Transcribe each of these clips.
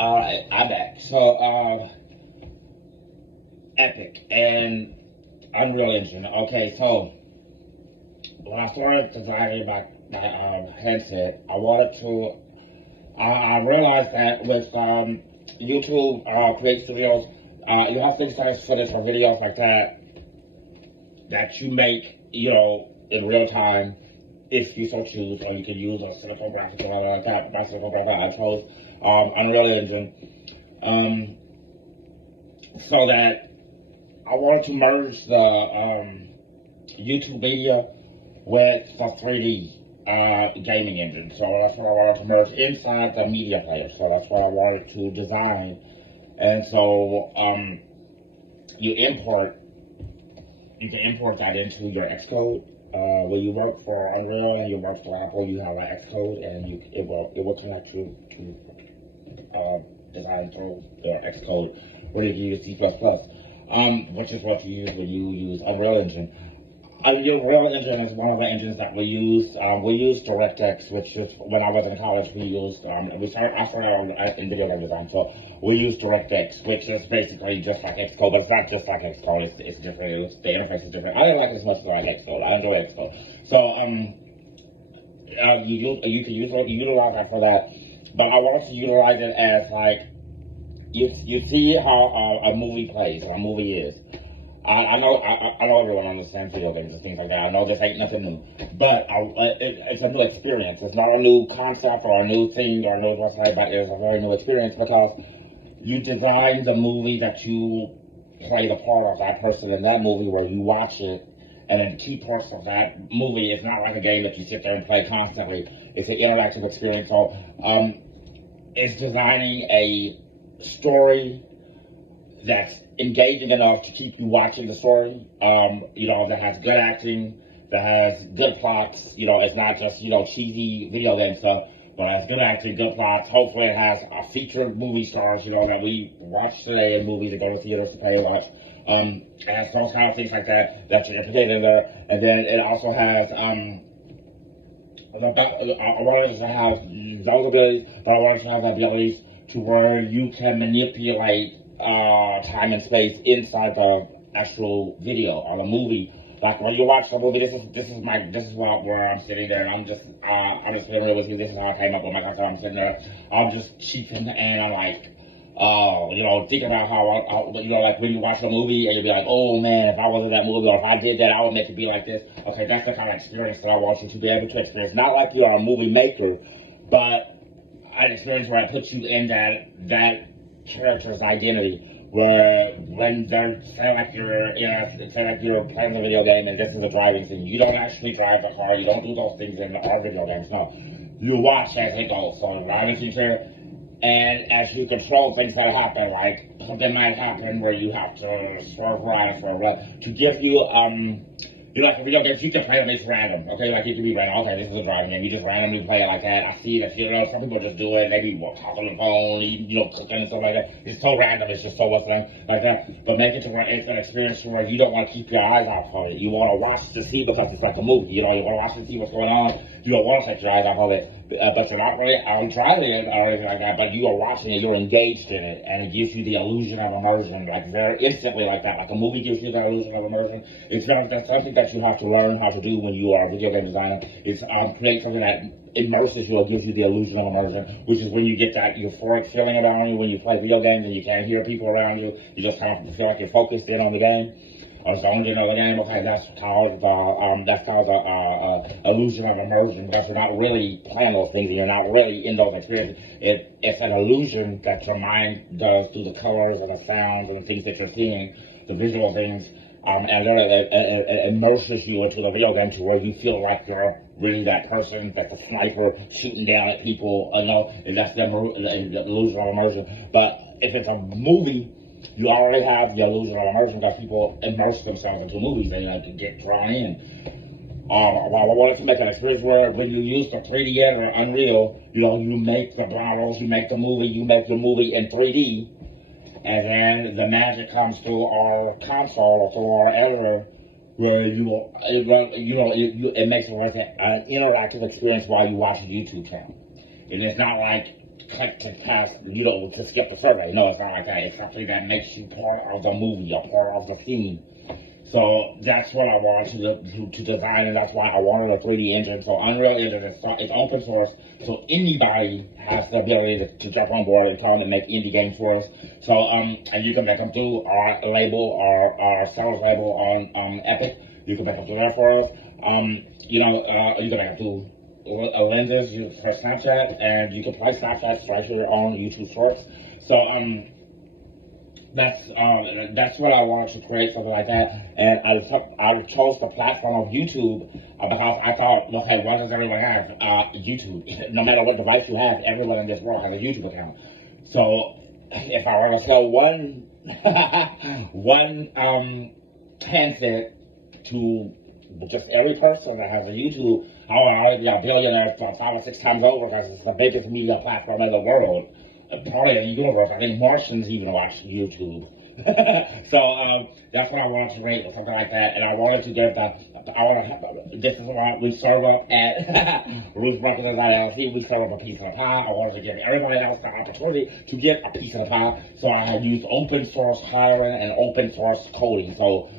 I'm back. So, Epic and Unreal Engine. Okay, so when I started designing my headset, I wanted to. I realized that with YouTube create studios, you have things like footage or videos like that you make, in real time, if you so choose, or you can use a cinematographic or whatever like that. Not cinematographic, I chose Unreal Engine, so that I wanted to merge the YouTube media with the 3D gaming engine. So that's what I wanted to merge inside the media player. So that's what I wanted to design. And so you can import that into your Xcode. When you work for Unreal and you work for Apple, you have an Xcode, and it will connect you to design through your Xcode, where you can use C++, which is what you use when you use Unreal Engine. Unreal Engine is one of the engines that we use. We use DirectX, which is, when I was in college, we used, I started out in video game design, so we use DirectX, which is basically just like Xcode, but it's not just like Xcode, it's different, the interface is different. I didn't like it as much as I like Xcode. I enjoy Xcode. So, you can utilize that for that, but I want to utilize it as like, you see how a movie plays, or a movie is. I know everyone understands video games and things like that. I know this ain't nothing new, but it's a new experience. It's not a new concept or a new thing or a new website, but it's a very new experience because you design the movie that you play the part of that person in that movie, where you watch it, and then key parts of that movie. It's not like a game that you sit there and play constantly. It's an interactive experience. So it's designing a story that's engaging enough to keep you watching the story, that has good acting, that has good plots, it's not just, cheesy video game stuff, but it has good acting, good plots. Hopefully it has featured movie stars, that we watch today in movies that go to theaters to pay and watch. It has those kind of things like that you implicate in there. And then it also has, I wanted to have those abilities, but I wanted to have the abilities to where you can manipulate time and space inside the actual video or the movie. Like when you watch the movie, this is where I'm sitting there, and I'm just being real with you. This is how I came up with my concept. I'm sitting there, I'm just cheating, and I'm like, thinking about how like when you watch a movie and you'll be like, oh man, if I was in that movie, or if I did that, I would make it be like this. Okay, that's the kind of experience that I want you to be able to experience. Not like you are a movie maker, but an experience where I put you in that character's identity, where when they're say like you're playing the video game and this is a driving scene, you don't actually drive the car, you don't do those things in our video games. No, you watch as it goes. So the driving scene here, and as you control things that happen, like something might happen where you have to swerve right or swerve left, to give you like in video games, you can play them, it's random, okay? Like, it can be random. Okay, this is a driving game. You just randomly play it like that. I see that, some people just do it. Maybe talk on the phone, cooking and stuff like that. It's so random. It's just so what's like that. But make it to where it's an experience where you don't want to keep your eyes off of it. You want to watch to see because it's like a movie. You want to watch to see what's going on. You don't want to take your eyes off of it. But you're not really driving it or anything like that, but you are watching it, you're engaged in it, and it gives you the illusion of immersion, like very instantly like that. Like a movie gives you the illusion of immersion. That's something that you have to learn how to do when you are a video game designer. It's create something that immerses you or gives you the illusion of immersion, which is when you get that euphoric feeling around you when you play video games and you can't hear people around you. You just kind of feel like you're focused in on the game. Or zoned in on the game. Okay, that's called the illusion of immersion, because you're not really playing those things and you're not really in those experiences. It's an illusion that your mind does through the colors and the sounds and the things that you're seeing, the visual things, and then it immerses you into the video game to where you feel like you're really that person, like the sniper shooting down at people, and that's the illusion of immersion. But if it's a movie, you already have the illusion of immersion because people immerse themselves into movies. They get drawn in. I wanted to make an experience where when you use the 3D editor, Unreal, you make the models, you make the movie, you make your movie in 3D, and then the magic comes through our console or through our editor, where it makes it like an interactive experience while you watch a YouTube channel. And it's not like click to pass, to skip the survey. No, it's not like that. It's something that makes you part of the movie or part of the theme. So that's what I wanted to design, and that's why I wanted a 3D engine. So Unreal Engine is open source, so anybody has the ability to jump on board and come and make indie games for us. So and you can make them through our label, our seller's label on Epic. You can make them through there for us. You can make them through lenses for Snapchat, and you can play Snapchat right here on YouTube Shorts. So that's what I wanted to create, something like that. And I chose the platform of YouTube because I thought, okay, why does everyone have YouTube? No matter what device you have, everyone in this world has a YouTube account. So if I were to sell one handset to just every person that has a YouTube, I would already be a billionaire 5 or 6 times over because it's the biggest media platform in the world. Probably in the universe. I think Martians even watch YouTube. So that's what I wanted to rate or something like that. And I wanted to give this is why we serve up at Ruth Brothers LLC. We serve up a piece of the pie. I wanted to give everybody else the opportunity to get a piece of the pie. So I have used open source hiring and open source coding. So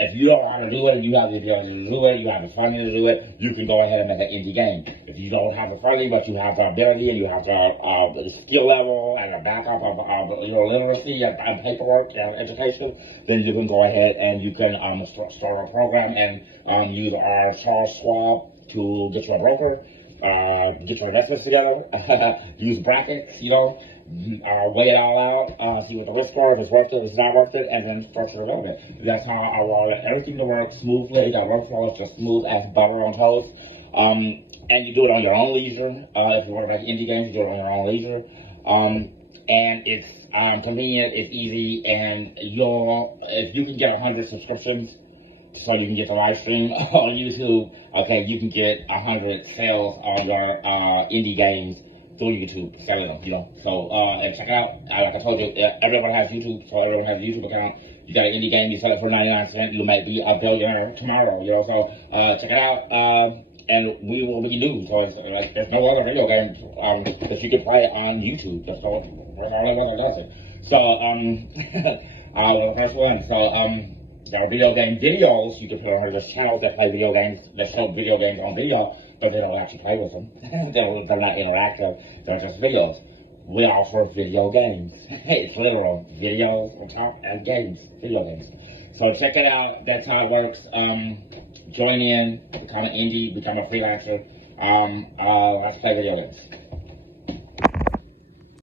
if you don't know how to do it and you have the ability to do it, you have the funding to do it, you can go ahead and make an indie game. If you don't have the funding, but you have the ability and you have the skill level and the backup of your literacy and paperwork and education, then you can go ahead and you can start a program and use our Charles Schwab to get you a broker, get your investments together, use brackets, weigh it all out, see what the risks are, if it's worth it, if it's not worth it, and then start your development. That's how I want everything to work smoothly. That workflow is just smooth as butter on toast. And you do it on your own leisure. If you want to make indie games, you do it on your own leisure. And it's convenient, it's easy, and if you can get 100 subscriptions, so you can get the live stream on YouTube, okay, you can get 100 sales on your indie games through YouTube, selling them, So, and check it out. Like I told you, everyone has YouTube, so everyone has a YouTube account. You got an indie game, you sell it for 99 cents, you might be a billionaire tomorrow, So, check it out, and we will be new. So, there's no other video game that you can play on YouTube. That's the only one that does it. So, the first one. So, there are video game videos you can put on this channels that play video games, that show video games on video, but they don't actually play with them. They're not interactive. They're just videos. We offer video games. It's literal. Videos on top and games. Video games. So check it out. That's how it works. Join in. Become an indie. Become a freelancer. Let's play video games.